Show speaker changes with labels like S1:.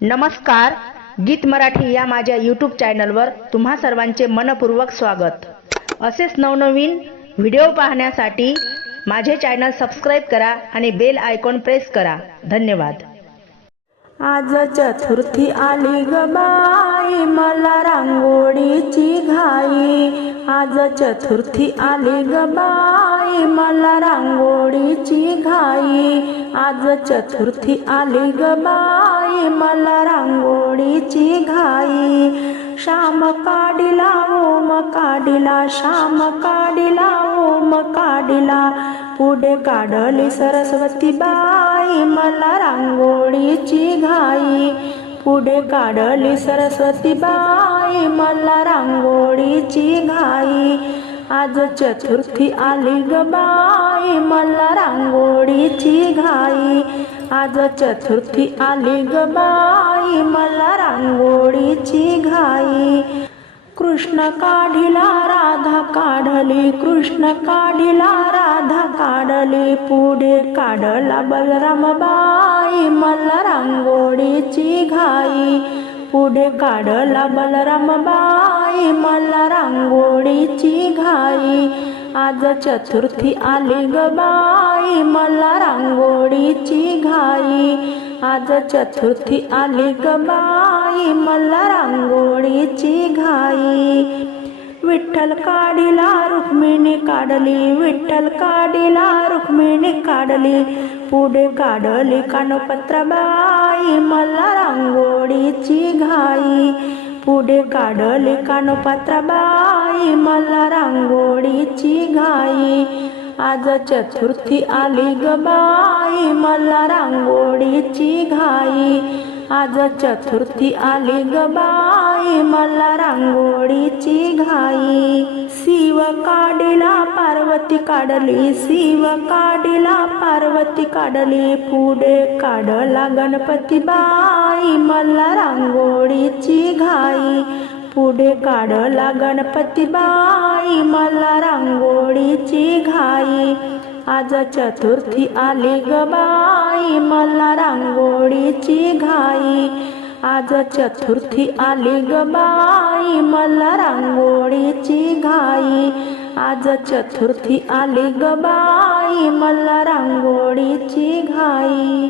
S1: नमस्कार गीत मराठी या माझ्या यूट्यूब चॅनलवर तुम्हा सर्वांचे मनपूर्वक स्वागत. असेच नवनवीन व्हिडिओ पाहण्यासाठी माझे चॅनल सबस्क्राईब करा आणि बेल आयकॉन प्रेस करा. धन्यवाद.
S2: आज चतुर्थी आली ग बाई मला रांगोळीची घाई. आज चतुर्थी आली ग बाई मला रांगोळी आज चतुर्थी आली ग बाई मला रांगोळीची घाई. श्याम काढिला ओम काढिला श्याम काढिला ओम काढिला. पुढे काढली सरस्वती बाई मला रांगोळीची घाई. पुढे काढली सरस्वती बाई मला रांगोळीची घाई. आज चतुर्थी आली ग बाई मला रांगोळीची घाई. आज चतुर्थी आली ग बाई मला रांगोळीची घाई. कृष्ण काढिला राधा काढली कृष्ण काढिला राधा काढली. पुढे काढला बलराम बाई मला रांगोळीची घाई. पुढे काढला बलराम बाई मला रांगोळीची घाई. आज चतुर्थी आली ग बाई मला रांगोळीची घाई. आज चतुर्थी आली ग बाई मला रांगोळीची घाई. विठ्ठल काढिला रुक्मिणी काढली विठ्ठल काढिला रुक्मिणी काढली पुढे काढली कानपत्र बाई मला रांगोळीची घाई. पुढे काढली कानपत्र बाई मला रांगोळीची घाई. आज चतुर्थी आली ग बाई मला रांगोळीची घाई. आज चतुर्थी आली ग बाई मला रांगोळीची घाई. शिव काढिला पार्वती काढली शिव काढिला पार्वती काढली. पुढे काढला गणपती बाई. मला रांगोळीची घाई. पुढे काढला गणपती बाई मला रांगोळीची घाई. आज चतुर्थी आली ग बाई मला रांगोळीची घाई. आज चतुर्थी आली ग बाई मला रांगोळीची घाई. आज चतुर्थी आली ग बाई मला रांगोळीची घाई.